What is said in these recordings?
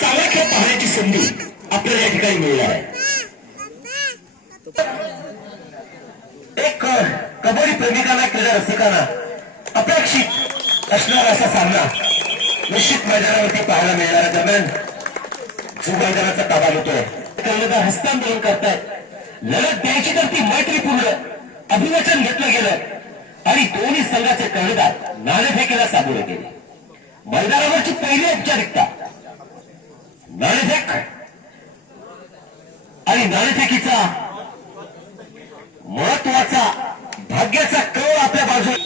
चांगला खेळ पाहण्याची संधी आपल्याला या ठिकाणी मिळणार आहे एक कबड्डी प्रेमिकांना क्रीडा रसिकांना अपेक्षित असणारा असा सामना निश्चित मैदानावरती पाहायला मिळणाऱ्या दरम्यान जो मैदानाचा ताबा होतोय कर्णधार हस्तांदोलन करतायत लढत द्यायची तर ती मैत्रीपूर्ण अभिवचन घेतलं गेलं आणि दोन्ही संघाचे कर्णधार नाणेफेकीला सामोरे गेले मैदानावरची पहिली औपचारिकता नाणेफेक आणि नाणेफेकीचा महत्त्वाचा भाग्याचा कळ आपल्या बाजूला.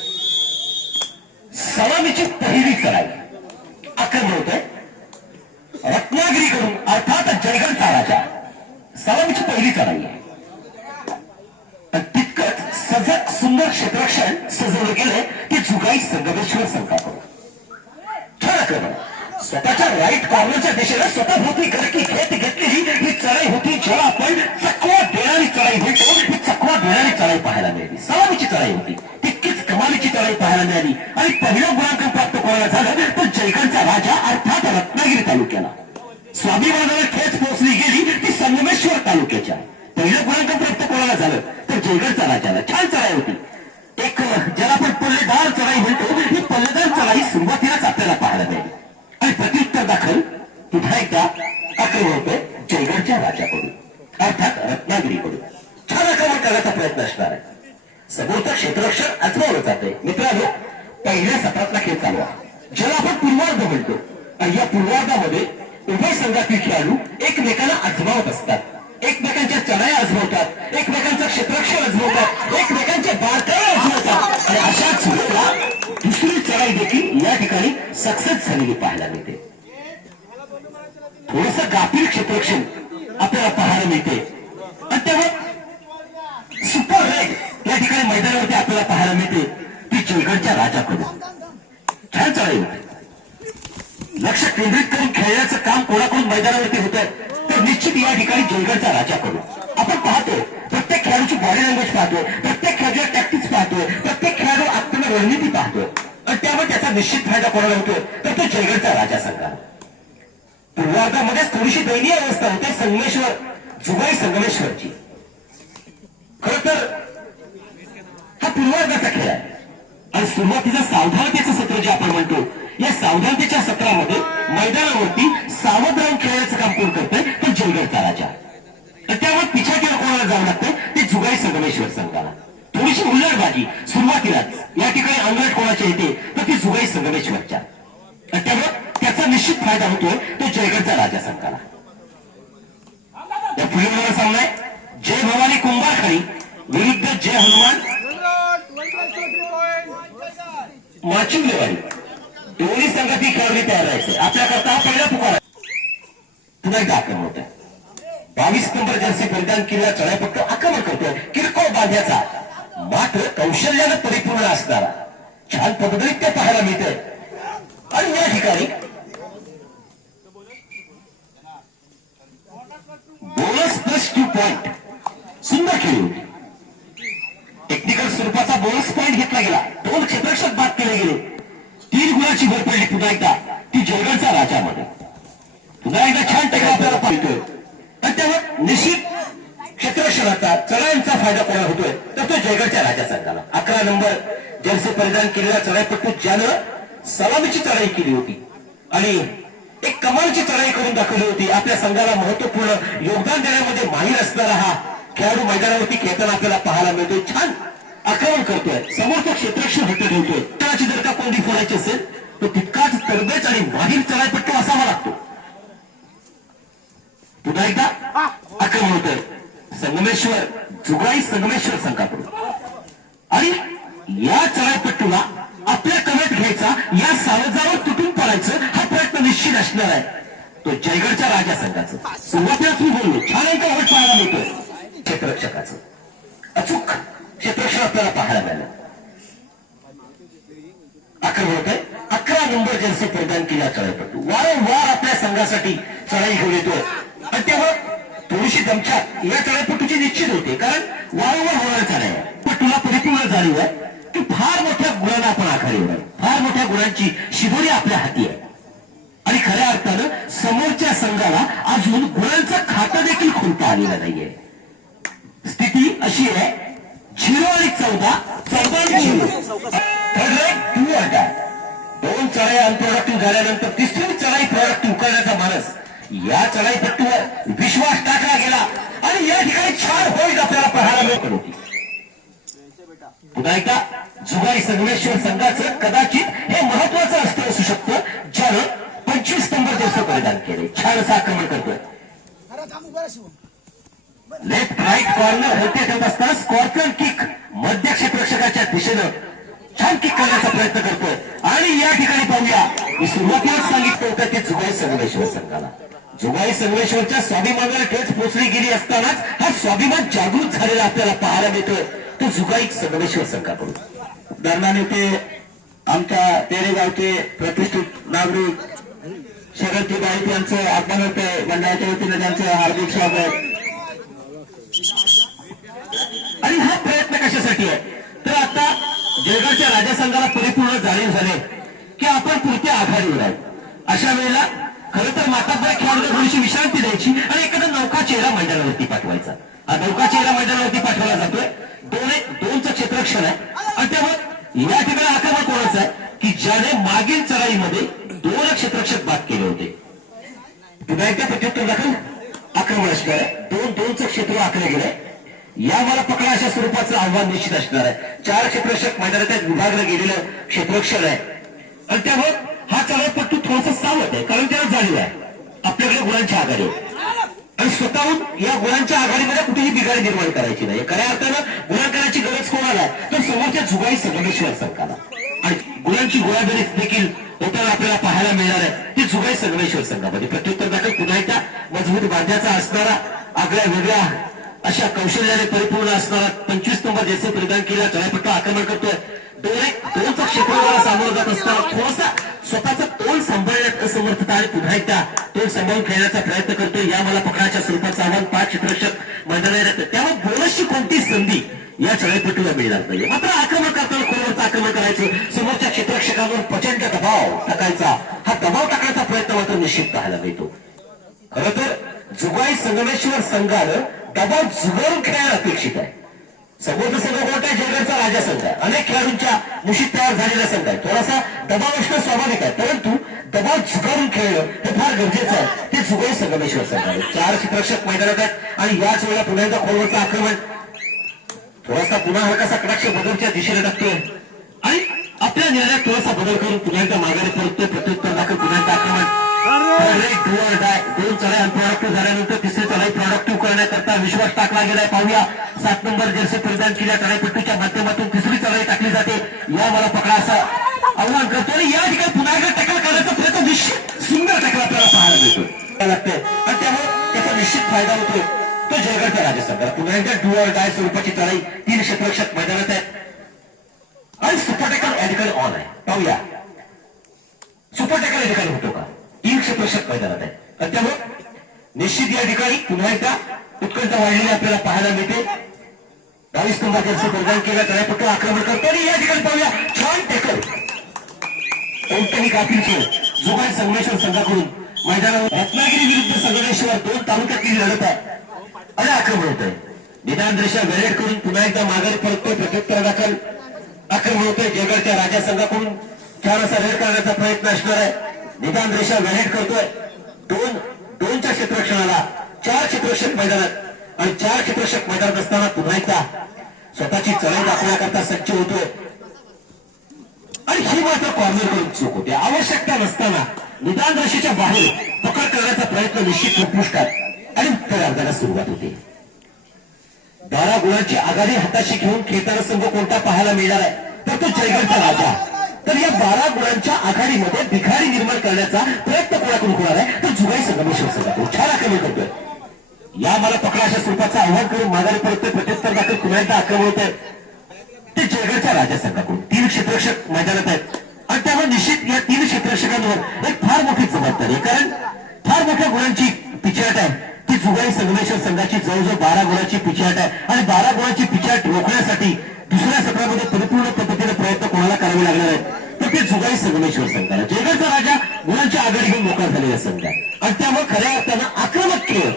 सलामीची पहिली चढाई आक्रमण होत रत्नागिरीकडून अर्थात जयगडचा राजा सलामीची पहिली चढाई तितकंच सजग सुंदर क्षेत्रक्षण सजवलं गेलंय ते जुगाई संगमेश्वर संघाकडून. छान आक्रमण. स्वतःच्या राईट कॉर्नरच्या दिशेला स्वतः भोवती गडकी घेत घेतलेली ही चढाई होती जेव्हा आपण चकवा देणारी चढाई म्हणतो. ही चकवा देणारी चढाई पाहायला मिळाली. सलामीची चढाई होती. तितकीच कमालीची चढाई पाहायला मिळाली. आणि पहिलं गुणांकन प्राप्त कोणाला झालं? तर जयगडचा राजा अर्थात रत्नागिरी तालुक्याला. स्वाभिमानाला ठेच पोहोचली गेली ती संगमेश्वर तालुक्याच्या. पहिलं गुणांकन प्राप्त कोणाला झालं? तर जयगडचा राजाला. छान चढाई होती. एक ज्याला आपण पल्लेदार चढाई म्हणतो ही पल्लेदार चढाई सुरुवातीला आपल्याला पाहायला मिळाली आणि प्रत्युत्तर दाखल पुन्हा एकदा आक्रमण होतोय जयगडच्या राजाकडून अर्थात रत्नागिरीकडून छान आक्रमण करण्याचा प्रयत्न असणार आहे समोरचं क्षेत्ररक्षण आजमावलं जाते मित्रांनो पहिल्या सत्रातला खेळ चालू आहे. ज्याला आपण पूर्वार्ध म्हणतो. आणि या पूर्वार्धामध्ये उभय संघातील खेळाडू एकमेकांना आजमावत असतात. एकमेकांच्या चढाया आजमावतात. एकमेकांचं क्षेत्ररक्षण आजमावतात. एकमेकांच्या बारकाव्या आजमावतात. आणि अशाच वेळेला दुसरी चढाई देखील या ठिकाणी सक्सेस झालेली पाहायला मिळते. थोडस गाफील क्षेत्रक्षण आपल्याला पाहायला मिळते आणि तेव्हा सुपर रेड या ठिकाणी मैदानावरती आपल्याला पाहायला मिळते ती जयगडच्या राजाकडून छान चढाई होती लक्ष केंद्रित करून खेळण्याचं काम कोणाकडून मैदानावरती होत आहे तर निश्चित या ठिकाणी जयगडच्या राजाकडून आपण पाहतोय प्रत्येक खेळाडूची बॉडी लँग्वेज पाहतोय प्रत्येक खेळाडू टॅक्टिक्स पाहतोय प्रत्येक खेळाडू आपल्याला रणनीती पाहतोय आणि त्यामुळे त्याचा निश्चित फायदा कोणाला होतो? तर तो जयगडचा राजा संघाला पूर्वार्धामध्येच थोडीशी दयनीय अवस्था होते संगमेश्वर जुगाई संगमेश्वरची. खर तर हा पूर्वार्धाचा खेळ आहे. आणि सुरुवातीचा सावधानतेचं सत्र जे आपण म्हणतो या सावधानतेच्या सत्रामध्ये मैदानावरती सावध राहून खेळण्याचं काम कोण करतंय? तो जयगडचा राजा आणि त्यामुळे पिछाटीवर कोणाला जावं लागतं ते जुगाई संगमेश्वर संघाला. थोडीशी उल्लडबाजी सुरुवातीलाच. या ठिकाणी अंगलट कोणाच्या येते तर ती सुगाई संगमेश्वरच्या आणि त्यामुळे त्याचा निश्चित फायदा होतोय तो जयगडचा राजा संघाला. या पुढे सामना आहे जय भवानी कुंभारखळी विरुद्ध जय हनुमान माचिवलेवाडी दोन्ही संघातील खेळाडू तयार राहायचे आपल्याकरता हा पहिला पुकार पुन्हा एकदा आक्रमण होत आहे बावीस नंबर जर्सी परिधान केलेला चढाईपट्टू आक्रमण करतोय किरकोळ बांध्याचा मात्र कौशल्यानं परिपूर्ण असणारा. छान पद्धतीने ते पाहायला मिळतंय. आणि या ठिकाणी बोनस प्लस टू पॉइंट सुंदर खेळी. टेक्निकल स्वरूपाचा बोनस पॉइंट घेतला गेला. दोन क्षेत्ररक्षक बाद केले गेले. तीन गुणाची भर पडली पुन्हा एकदा. ती जयगडचा राजामध्ये पुन्हा एकदा छान टेका आपल्याला पाहतोय निश्चित त्यावर राहतात. चढाईचा फायदा कोणा होतोय? तर तो जयगडच्या राजा संघाला अकरा नंबर जर्सी परिधान केलेला चढाईपट्टू ज्यानं सलामीची चढाई केली होती आणि एक कमालची चढाई करून दाखवली होती. आपल्या संघाला महत्त्वपूर्ण योगदान देण्यामध्ये माहीर असणारा हा खेळाडू मैदानावरती खेळताना आपल्याला पाहायला मिळतोय. छान आक्रमण करतोय. समोरचं क्षेत्ररक्षण हट्ट ठेवतोय त्याची जर का कोणती फोडायची असेल तर तितकाच तरबेज आणि माहीर चढाईपट्टू असावा लागतो. पुन्हा एकदा आक्रमण होतोय संगमेश्वर जुगाई संगमेश्वर संघाकडून आणि या चढाईपट्टूला आपल्या कमेंट घ्यायचा या सावजावर तुटून पडायचं हा प्रयत्न निश्चित असणार आहे. तो जयगडच्या राजा संघाचं. सुरुवातीलाच मी बोललो छान एक ओव्हर पाहायला मिळतोय? क्षेत्ररक्षकाचं. अचूक क्षेत्ररक्षण आपल्याला पाहायला मिळालं. अकरा होत. आहे अकरा नंबर जर्सी प्रदान केला चढाईपट्टू वारंवार आपल्या संघासाठी चढाई घेऊन येतो आणि तेव्हा थोडीशी दमछाक या चढाईपट्टूची निश्चित होते. कारण वारंवार होणार चढाई आहे पण तुला परिपूर्ण जाणीव आहे की फार मोठ्या गुणांना आपण आखाडीवर आहे फार मोठ्या गुणांची शिदोरी आपल्या हाती आहे. आणि खऱ्या अर्थानं समोरच्या संघाला अजून गुणांचं खातं देखील खुलता आलेलं नाहीये. स्थिती अशी आहे झिरो आणि चौदा चौदा टू अड्डा दोन चढाई अनप्रोडक्टिव्ह झाल्यानंतर तिसरी चढाई प्रोडक्टिव्ह करण्याचा मानस. या चढाईपट्टीवर विश्वास टाकला गेला आणि या ठिकाणी छान होईल आपल्याला पाहायला मिळत. होती पुन्हा एकदा जुगाई संगमेश्वर संघाचं कदाचित हे महत्वाचं असतं असू शकतं ज्यानं पंचवीस नंबर दिवस परिधान केले छान असं आक्रमण करतोय. लेफ्ट राईट कॉर्नर होते ठेवत असताना स्कॉर्पियन किक मध्य क्षेत्ररक्षकाच्या दिशेनं छान किक करण्याचा प्रयत्न करतोय. आणि या ठिकाणी पाहूया मी सुरुवातीलाच सांगितलं होतं ते जुगाई संगमेश्वर संघाला. जुगाई संगमेश्वरच्या स्वाभिमानाला ठेच पोचली गेली असतानाच हा स्वाभिमान जागृत झालेला आपल्याला पाहायला मिळतोय. तो जुगाई संगमेश्वर संघाकडून. दरम्यान ते आमच्या तेरेगावचे प्रतिष्ठित नागरिक शरदजी गाईत यांचं आगमन होते. मंडळाच्या वतीने त्यांचं हार्दिक स्वागत. आणि हा प्रयत्न कशासाठी आहे? तर आता जयगडच्या राजा संघाला परिपूर्ण जाणीव झाले की आपण पुढच्या आघाडीवर आहे अशा वेळेला खरं तर माता खेळाडूला थोडीशी विश्रांती द्यायची आणि एखादा नौका चेहरा मैदानावरती पाठवायचा. हा नौका चेहरा मैदानावरती पाठवला जातोय. दोन एक दोनचं आहे. आणि त्यामुळे या ठिकाणी आक्रमण कोणाचं आहे? की ज्याने मागील चढाईमध्ये दोन क्षेत्रक्षक बाद केले होते. पुन्हा एकदा प्रत्युत्तर दाखल. आक्रमण असणार आहे. दोन दोनचं क्षेत्र आखले गेले. या मला पकडा अशा स्वरूपाचं आव्हान निश्चित असणार आहे. चार क्षेत्रक्षक मैदानात विभागलं गेलेलं क्षेत्रक्षण आहे. आणि त्यामुळे हा चढाईपट्टू थोडासा सावध आहे कारण त्याला जाणीव आहे. आपल्याकडे गुणांच्या आघाडी आणि स्वतःहून या गुणांच्या आघाडीमध्ये कुठेही बिघाडी निर्माण करायची नाही. खऱ्या अर्थानं गुणाकाराची गरज कोणाला आहे? तर समोरच्या जुगाई संगमेश्वर संघाला आणि गुणांची गोळाबेरी देखील होताना आपल्याला पाहायला मिळणार आहे ती जुगाई संगमेश्वर संघामध्ये. प्रत्युत्तर दाखल पुन्हा एकदा मजबूत बांध्याचा असणारा आगळ्या वेगळ्या अशा कौशल्याने परिपूर्ण असणारा पंचवीस नंबर जैसे परिधान केला. चढापट्टू आक्रमण करतोय. दोन एक दोनचा सामोरं जात असताना थोडासा स्वतःच तोल सांभाळण्यात असमर्थता आणि पुन्हा एकदा तोल सांभाळून खेळण्याचा प्रयत्न करतोय. या मला पकडाच्या स्वरूपाचं आव्हान पाच क्षेत्ररक्षक मैदानात येतं त्यामुळे बोनसची कोणती संधी या चढाईपट्टीला मिळणार नाही मात्र आक्रमण करताना खोलवरचं आक्रमण करायचं. समोरच्या क्षेत्ररक्षकांवर प्रचंड दबाव टाकायचा. हा दबाव टाकण्याचा प्रयत्न मात्र निश्चित पाहायला मिळतो. खरं तर जुगाई संगमेश्वर संघानं दबाव जुगारून खेळायला अपेक्षित आहे. संघ कोणता आहे? जळगावचा राजा संघ आहे. अनेक खेळाडूंच्या मुशीत तयार झालेला संघ आहे. थोडासा दबाव असणं स्वाभाविक आहे. परंतु दबाव झुगारून खेळणं हे फार गरजेचं आहे. ते जुगाई संगमेश्वर संघ आहे. चार क्षेत्ररक्षक मैदानात आहेत आणि याच वेळेला पुन्हा एकदा खोलवरचं आक्रमण. थोडासा पुन्हा हलकासा कटाक्ष बदलच्या दिशेने टाकतोय आणि आपल्या निर्णयात थोडासा बदल करून पुन्हा एकदा माघारी परततोय. प्रत्युत्तर दाखल पुन्हा एकदा आक्रमण. दोन चढाई अनप्रोडक्टिव्ह झाल्यानंतर करण्याकरता विश्वास टाकला गेलाय. पाहूया. सात नंबर जर्सी परिधान केल्या चढाईपट्टीच्या माध्यमातून तिसरी चढाई टाकली जाते. या मला पकडा असं आव्हान करतो आणि या ठिकाणी पुन्हा एकदा टॅकल करण्याचा प्रयत्न निश्चित सुंदर टॅकल आपल्याला पाहायला मिळतो लागतंय. आणि त्यामुळे त्याचा निश्चित फायदा होतो तो जळगावच्या राजसंघाला पुन्हा एकदा डू ऑर डाय स्वरूपाची चढाई तीन क्षेत्रक्षक मैदानात आहे. आणि सुपर टॅकल या ऑन आहे. पाहूया. सुपर टॅकल या होतो का? तीन क्षेत्रक्षक मैदानात आहे. आणि त्यामुळे निश्चित या ठिकाणी पुन्हा एकदा उत्कंठ वाढलेली आपल्याला पाहायला मिळते. बावीस स्तंभाचे प्रदान केलं तळ्यापट्टू आक्रमण करतो. आणि या ठिकाणी पाहूया छान टेकल कोणत्याही कापीचे जुगाई संगमेश्वर संघाकडून मैदानावर रत्नागिरी विरुद्ध संगमेश्वर दोन तालुक्यातली लढत आहे. आणि आक्रमण होत आहे. निदान दृश्य वेळेड करून पुन्हा एकदा माघारी परततोय प्रत्युत्तर दाखल. आक्रमण होतोय जयगडच्या राजा संघाकडून. छान असा रेड करण्याचा प्रयत्न असणार आहे. निदान रेषा वेळेड करतोय. दोन दोनच्या क्षेत्रक्षणाला चार क्षेत्ररक्षक मैदानात आणि चार क्षेत्ररक्षक मैदानात असताना पुन्हा एकदा स्वतःची चढाई दाखवण्याकरता सज्ज होतोय. आणि ही मात्र कॉर्नर करून चूक होते. आवश्यकता नसताना निदान रेषेच्या बाहेर पकड करण्याचा प्रयत्न निश्चित उत्कृष्टात आणि उत्तर अर्धाला सुरुवात होते. बारा गुणांची आघाडी हाताशी घेऊन खेळताना संघ कोणता पाहायला मिळणार आहे? तर तो जयगडचा राजा. तर या बारा गुणांच्या आघाडीमध्ये भिखारी निर्माण करण्याचा प्रयत्न कोणाकडून होणार आहे? तर जुगाई संगमेश्वर संघाकडून. छान आक्रमण करतोय. या मला पकडा अशा स्वरूपाचं आव्हान करून माघारी परत प्रत्युत्तर दाखल पुन्हा आक्रमण होत आहे? ते जयगडच्या राजा संघाकडून. तीन क्षेत्रक्षक मैदानात आहेत. आणि त्यामुळे निश्चित या तीन क्षेत्रक्षकांवर एक फार मोठी जबाबदारी आहे. कारण फार मोठ्या गुणांची पिछाट आहे. ती जुगाई संगमेश्वर संघाची जवळजवळ बारा गुणांची पिछाट आहे. आणि बारा गुणांची पिछाट रोखण्यासाठी दुसऱ्या सत्रामध्ये परिपूर्ण पद्धतीने प्रयत्न कोणाला करावे लागणार आहेत? तर ते जुगाई संगमेश्वर संघाला. जयगडचा राजा गुणांच्या आघाडी घेऊन मोकळा झालेला संघ आहे. आणि त्यामुळे खऱ्या अर्थानं आक्रमक खेळ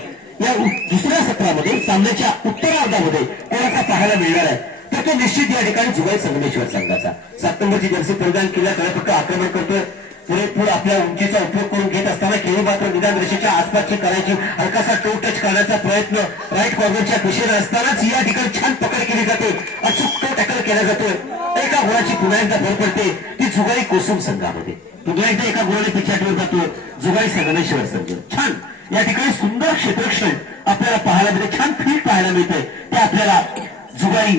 या उ- दुसऱ्या सत्रामध्ये सामन्याच्या उत्तरार्धामध्ये कोणाचा पाहायला मिळणार आहे? तर तो निश्चित या ठिकाणी जुगाई संगमेश्वर संघाचा. सात नंबरची जर्सी परिधान केल्या फक्त आक्रमण करतोय. पुरेपूर आपल्या उंचीचा उपयोग करून घेत असताना खेळी मात्र निदान रेषेच्या आसपासची करायची हलकासा टो टच करण्याचा प्रयत्न राईट कॉर्नरच्या दिशेने असतानाच या ठिकाणी छान पकड केली जाते. अचूक टो टॅकल केला जातो एका गुणाची पुन्हा एकदा भर पडते. ती जुगाई कोसुम संघामध्ये. पुन्हा एकदा एका गुणाने पिछाटीवर जातो जुगाई संगमेश्वर संघ. छान! या ठिकाणी सुंदर क्षेत्रक्षण आपल्याला पाहायला मिळते छान फील्ड पाहायला मिळते. ते आपल्याला जुगारी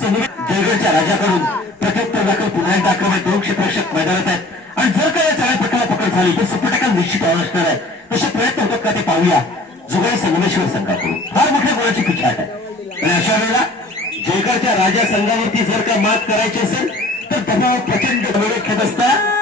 जयगडच्या राजाकडून प्रत्युत्तर दाखल पुन्हा एकदा आक्रमण दोन क्षेत्रक्षक मैदानात आहेत. आणि जर का या चढापट्टाला पकड झाली तर सुपटका निश्चित होणार असणार आहे. तसे प्रयत्न होतात का ते पाहूया. जुगारी संगमेश्वर संघाकडून. फार मोठ्या गुणाची पिछाट आहे. आणि अशा वेळेला जयगडच्या राजा संघावरती जर का मात करायची असेल तर दबाव प्रचंड वेळेत खेळत असताना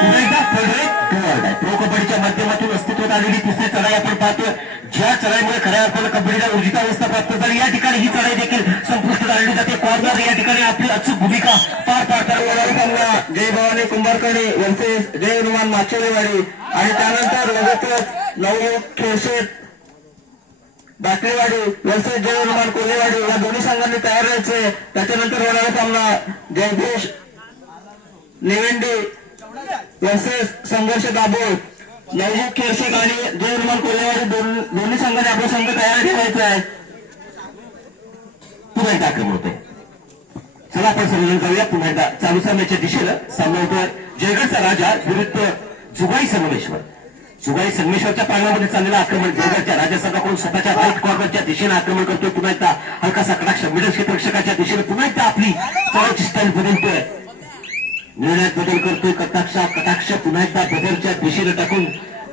पुन्हा फेडरेट टूवर्ड आहे प्रो कबड्डीच्या माध्यमातून अस्तित्वात आलेली तिसरी चढाई आपण पाहतोय. ज्या चढाईमुळे खऱ्या अर्थानं कबड्डीला ऊर्जितावस्था प्राप्त झाली या ठिकाणी ही चढाई देखील संपुष्टात आणली जाते. कॉर्नर या ठिकाणी आपली अचूक भूमिका पार पाडताना जय भवानी कुंभारकडे वर्सेस जय हनुमान माचोलेवाडी. आणि त्यानंतर लगेचच नऊ खेळशेत बाकरेवाडी वर्सेस जय हनुमान कोल्हेवाडी या दोन्ही संघांनी तयार राहायचे. त्याच्यानंतर होणारा सामना जयघोष निवेंडी वर्सेस संघर्ष दाबोळ नवयुग खेळशेत आणि जय हनुमान कोल्हेवाडी दोन्ही संघाने आपला संघ तयार ठेवायचा आहे. पुन्हा एकदा आक्रमण होते चला आपण समजून करूया. पुन्हा एकदा चालू सामन्याच्या दिशेला सामना होतोय. जयगडचा राजा विरुद्ध जुगाई संगमेश्वर. जुगाई संगमेश्वरच्या पाळण्यामध्ये चाललेलं आक्रमण जयगडच्या राजासंघाकडून स्वतःच्या राईट कॉर्नरच्या दिशेने आक्रमण करतोय पुन्हा एकदा हलकासा कटाक्ष मिडल क्षेत्ररक्षकाच्या दिशेने पुन्हा एकदा आपली चढाईची स्टाईल बदलतोय. निर्णयात बदल करतोय कटाक्ष कटाक्ष पुन्हा एकदा बदलच्या दिशेने टाकून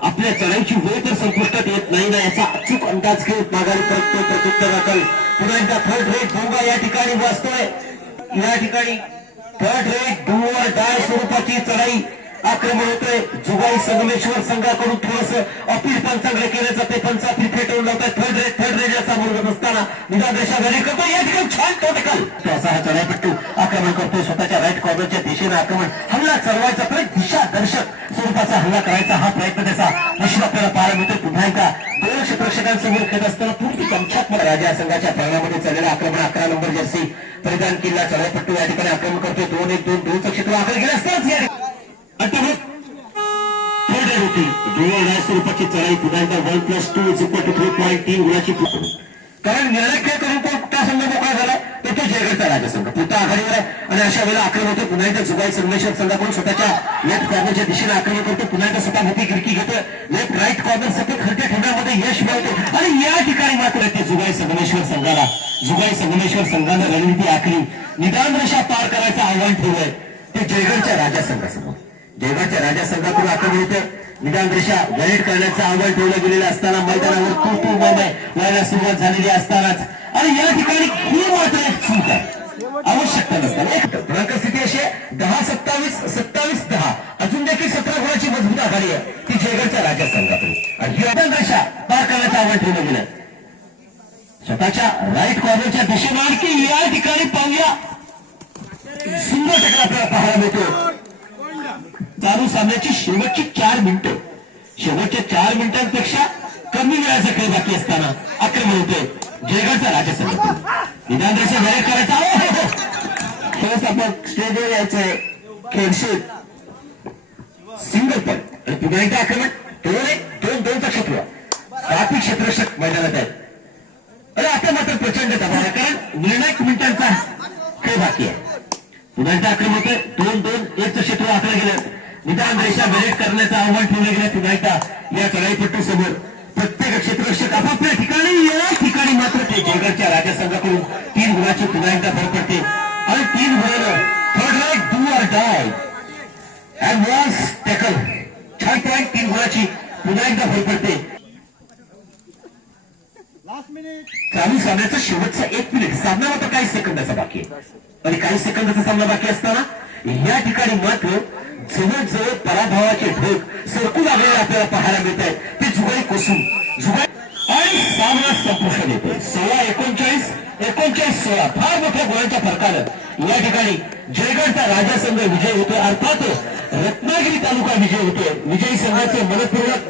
आपल्या चढाईची वेळ तर संपुष्टात येत नाही ना याचा अचूक अंदाज घेत माघारी करतोय प्रत्युत्तर दाखल पुन्हा एकदा थर्ड रेट भोंगा या ठिकाणी वाचतोय या ठिकाणी थर्ड रेट डुअर डाय स्वरूपाची चढाई आक्रमण होतोय जुगाई संगमेश्वर संघाकडून थोडस अपील पण चांगलं केलं जाते पण अपील फेटवून लावतात. थर्ड रेट थर्ड रेट असा मुलगा नसताना निदान रेषा घरी करतो या ठिकाणी छान टोटकल तो असा हा चढाईपट्टू आक्रमण करतोय. स्वतःच्या राईट कॉर्नरच्या दिशेनं आक्रमण. हल्ला चढवायचा प्रयत्न दिशा दर्शक स्वरूपाचा हल्ला करायचा हा प्रयत्न त्याचा निश्चित आपल्याला पाहायला मिळतो. पुन्हा एकदा दोनशे प्रेक्षकांसमोर खेळत असताना पूर्ण कमछात्मक राजा संघाच्या प्रांगणामध्ये चाललेलं आक्रमण अकरा नंबर जर्सी परिधान किल्ला चढाईपट्टू या ठिकाणी आक्रमण करतोय. दोन एक दोन दोनचं क्षेत्र आकडे गेलं. असतानाच या डोळा रुपयाची चढाई पुन्हा एकदा one plus two is equal to three point तीन गुणाची कारण निर्णय खेळ करून कोण कुठला संघ मोकळा झाला? तर तो जयगडचा राजा संघ पुढचा आघाडीवर आहे. आणि अशा वेळेला आक्रमण होतो. पुन्हा एकदा जुगाई संगमेश्वर संघाकडून स्वतःच्या लेफ्ट कॉर्नरच्या दिशेने आक्रमण करतो. पुन्हा एकदा स्वतः मोठी गिरकी घेतो. लेफ्ट राईट कॉर्नर सतत खरत्या ठेवण्यामध्ये यश मिळवतो. आणि या ठिकाणी मात्र ते जुगाई संगमेश्वर संघाला जुगाई संगमेश्वर संघानं रणनीती आखली. निदान रेषा पार करायचं आव्हान ठेवलंय. ते जयगडच्या राजा संघासमोर जयगडच्या राजा संघाकडून आक्रमण होतं. निदान रेषा गणित करण्याचं आव्हान ठेवलं गेलेलं असताना मैदानावर खूप तू व्हायला सुरुवात झालेली असतानाच. आणि या ठिकाणी खूप मात्र एक चूक आहे. आवश्यकता नसताना. एक स्थिती अशी आहे. दहा सत्तावीस सत्तावीस दहा. अजून देखील सतरा गुणाची मजबूत आघाडी आहे? ती जयगडच्या राजा संघाकडे आणि ही रेषा पार करण्याचं आव्हान ठेवलं गेलं. स्वतःच्या राईट कॉर्नरच्या दिशेने आणखी या ठिकाणी पाहूया. सुंदर टक्कर आपल्याला पाहायला मिळतो. चालू सामन्याची शेवटची चार मिनिटं. शेवटच्या चार मिनिटांपेक्षा कमी वेळाचा खेळ बाकी असताना आक्रमण होतोय जयगडचा राजा संघ निदान रेषा जाहीर करायचा. हो, हो, हो. आपण स्टेजवर यायचंय. खेळशेत सिंगल पण आणि पुन्हा एकदा आक्रमण. दोन एक दोन दोनचा क्षेत्र. सातवी क्षेत्रक्षक मैदानात आहे अरे आता मात्र प्रचंड दबाव आहे कारण निर्णायक मिनिटांचा खेळ बाकी आहे. पुन्हा एकदा आक्रमण होतोय दोन दोन एकचं क्षेत्र आखलं गेलं वेळेत करण्याचं आव्हान ठेवलं गेलं पुन्हा या चढाईपट्टू समोर प्रत्येक क्षेत्ररक्षक आपापल्या ठिकाणी या ठिकाणी मात्र ते जयगडच्या राजा संघाकडून तीन गुणाची पुन्हा एकदा भर पडते. आणि तीन गुणानं third light do or die advance tackle छान पॉईंट तीन गुणाची पुन्हा एकदा भर पडते. चालू सामन्याचा शेवटचा एक मिनिट सामना मात्र काही सेकंदाचा बाकी आहे. आणि काही सेकंदाचा सामना बाकी असताना या ठिकाणी मात्र जवळजवळ पराभवाचे ढग सरकू लागलेले आपल्याला पाहायला मिळत आहेत ते जुगाई कोसून जुगाई आणि सामना संपुष्टात येतोय सोळा एकोणचाळीस एकोणचाळीस सोळा फार मोठ्या गुणांच्या फरकानं या ठिकाणी जयगडचा राजा संघ विजय होतो अर्थात रत्नागिरी तालुका विजय होतोय. विजयी संघाचे मनपूर्वक